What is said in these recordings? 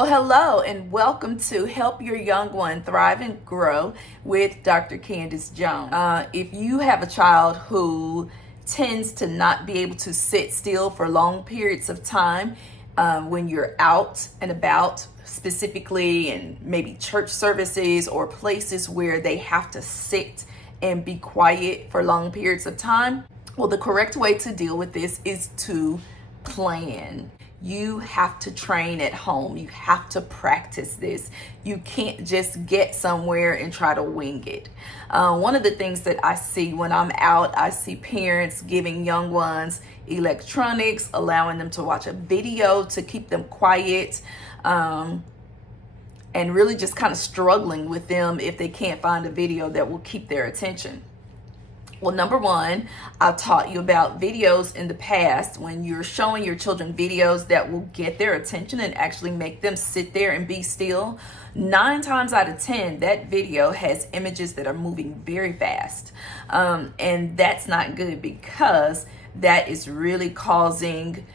Well, hello and welcome to Help Your Young One Thrive and Grow with Dr. Candace Jones. If you have a child who tends to not be able to sit still for long periods of time when you're out and about, specifically in maybe church services or places where they have to sit and be quiet for long periods of time, well, the correct way to deal with this is to plan. You have to train at home. You have to practice this. You can't just get somewhere and try to wing it. One of the things that I see when I'm out, I see parents giving young ones electronics, allowing them to watch a video to keep them quiet, and really just kind of struggling with them if they can't find a video that will keep their attention. Well, number one, I've taught you about videos in the past. When you're showing your children videos that will get their attention and actually make them sit there and be still, 9 times out of 10, that video has images that are moving very fast. And that's not good because that is really causing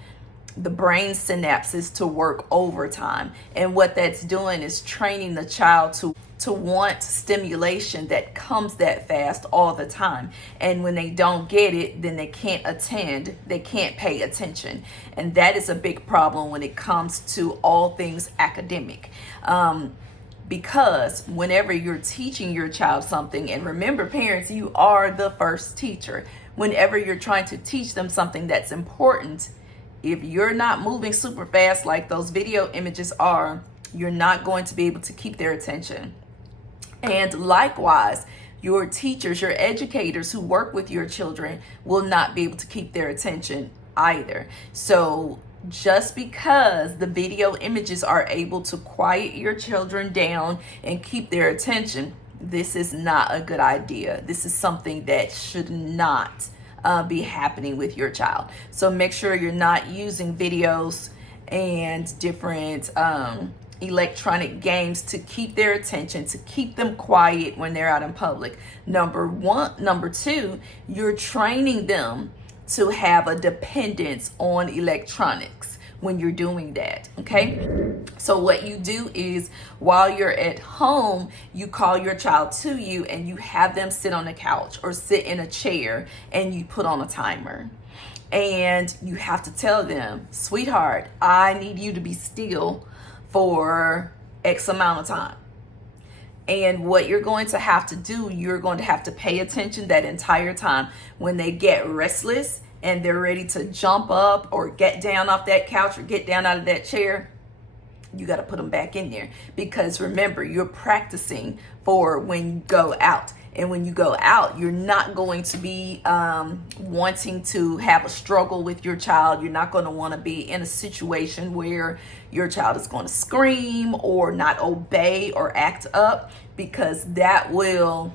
the brain synapses to work overtime. And what that's doing is training the child to want stimulation that comes that fast all the time. And when they don't get it, then they can't attend, they can't pay attention. And that is a big problem when it comes to all things academic. Because whenever you're teaching your child something, and remember, parents, you are the first teacher. Whenever you're trying to teach them something that's important, if you're not moving super fast like those video images are, you're not going to be able to keep their attention. And likewise, your teachers, your educators who work with your children will not be able to keep their attention either. So just because the video images are able to quiet your children down and keep their attention, this is not a good idea. This is something that should not be happening with your child. So make sure you're not using videos and different electronic games to keep their attention, to keep them quiet when they're out in public. Number two, you're training them to have a dependence on electronics when you're doing that, okay? So what you do is, while you're at home, you call your child to you and you have them sit on the couch or sit in a chair and you put on a timer. And you have to tell them, sweetheart, I need you to be still for X amount of time. And what you're going to have to do, you're going to have to pay attention that entire time. When they get restless and they're ready to jump up or get down off that couch or get down out of that chair, you got to put them back in there. Because remember, you're practicing for when you go out. And when you go out, you're not going to be wanting to have a struggle with your child. You're not going to want to be in a situation where your child is going to scream or not obey or act up, because that will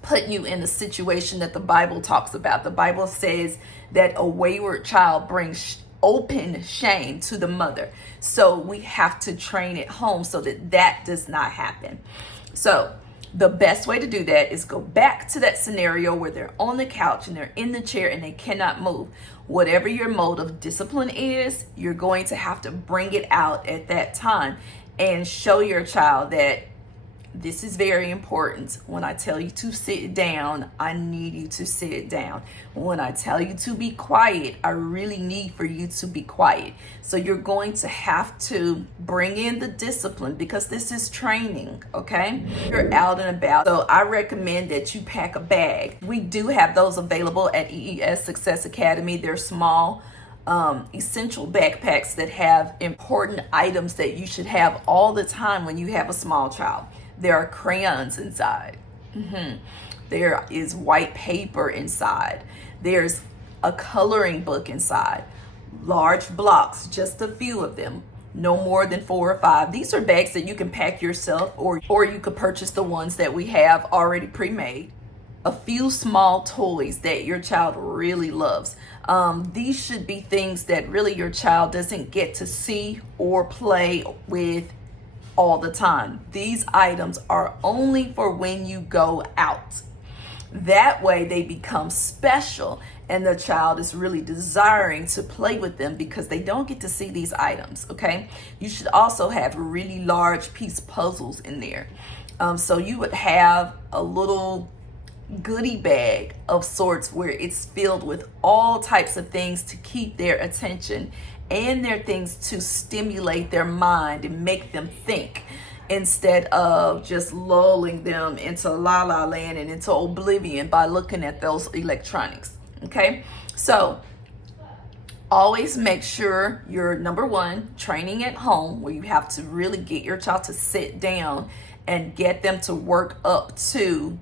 put you in a situation that the Bible talks about. The Bible says that a wayward child brings open shame to the mother. So we have to train at home so that that does not happen. So the best way to do that is go back to that scenario where they're on the couch and they're in the chair and they cannot move. Whatever your mode of discipline is, you're going to have to bring it out at that time and show your child that this is very important. When I tell you to sit down, I need you to sit down. When I tell you to be quiet, I really need for you to be quiet. So you're going to have to bring in the discipline because this is training, okay? You're out and about. So I recommend that you pack a bag. We do have those available at EES Success Academy. They're small, essential backpacks that have important items that you should have all the time when you have a small child. There are crayons inside. There is white paper inside. There's a coloring book inside. Large blocks, just a few of them, no more than 4 or 5. These are bags that you can pack yourself, or you could purchase the ones that we have already pre-made. A few small toys that your child really loves. These should be things that really your child doesn't get to see or play with all the time. These items are only for when you go out. That way they become special and the child is really desiring to play with them because they don't get to see these items, okay? You should also have really large piece puzzles in there. So you would have a little goodie bag of sorts where it's filled with all types of things to keep their attention, and their things to stimulate their mind and make them think, instead of just lulling them into la la land and into oblivion by looking at those electronics. Okay, so always make sure you're, number one, training at home, where you have to really get your child to sit down and get them to work up to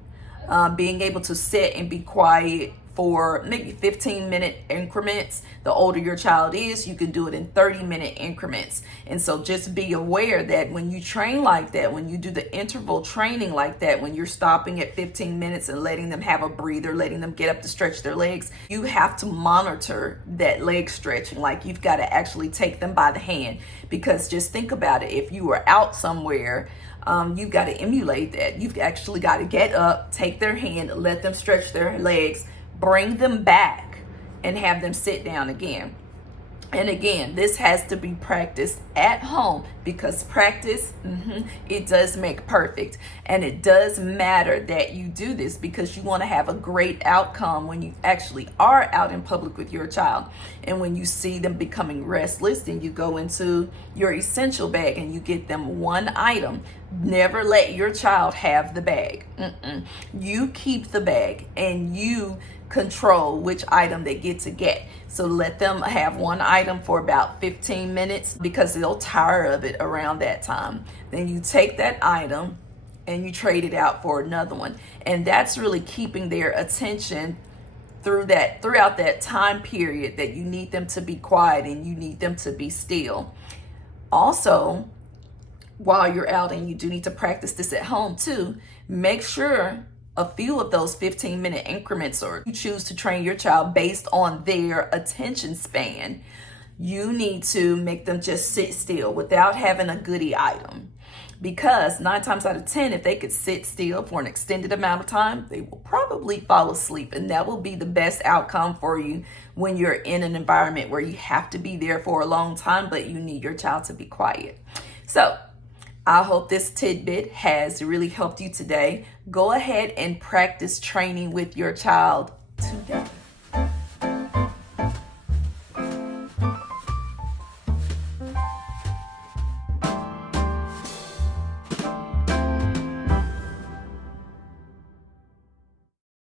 being able to sit and be quiet for maybe 15-minute increments. The older your child is, you can do it in 30-minute increments. And so just be aware that when you train like that, when you do the interval training like that, when you're stopping at 15 minutes and letting them have a breather, letting them get up to stretch their legs, you have to monitor that leg stretching. Like, you've got to actually take them by the hand, because just think about it. If you were out somewhere, you've got to emulate that. You've actually got to get up, take their hand, let them stretch their legs, bring them back, and have them sit down again. And again, this has to be practiced at home, because practice, it does make perfect. And it does matter that you do this, because you want to have a great outcome when you actually are out in public with your child. And when you see them becoming restless, then you go into your essential bag and you get them one item. Never let your child have the bag. You keep the bag and you control which item they get to get. So let them have one item for about 15 minutes, because they'll tire of it around that time. Then you take that item and you trade it out for another one. And that's really keeping their attention throughout that time period that you need them to be quiet and you need them to be still. Also, while you're out, and you do need to practice this at home too, make sure a few of those 15-minute increments, or you choose to train your child based on their attention span, you need to make them just sit still without having a goodie item. Because 9 times out of 10, if they could sit still for an extended amount of time, they will probably fall asleep. And that will be the best outcome for you when you're in an environment where you have to be there for a long time, but you need your child to be quiet. So I hope this tidbit has really helped you today. Go ahead and practice training with your child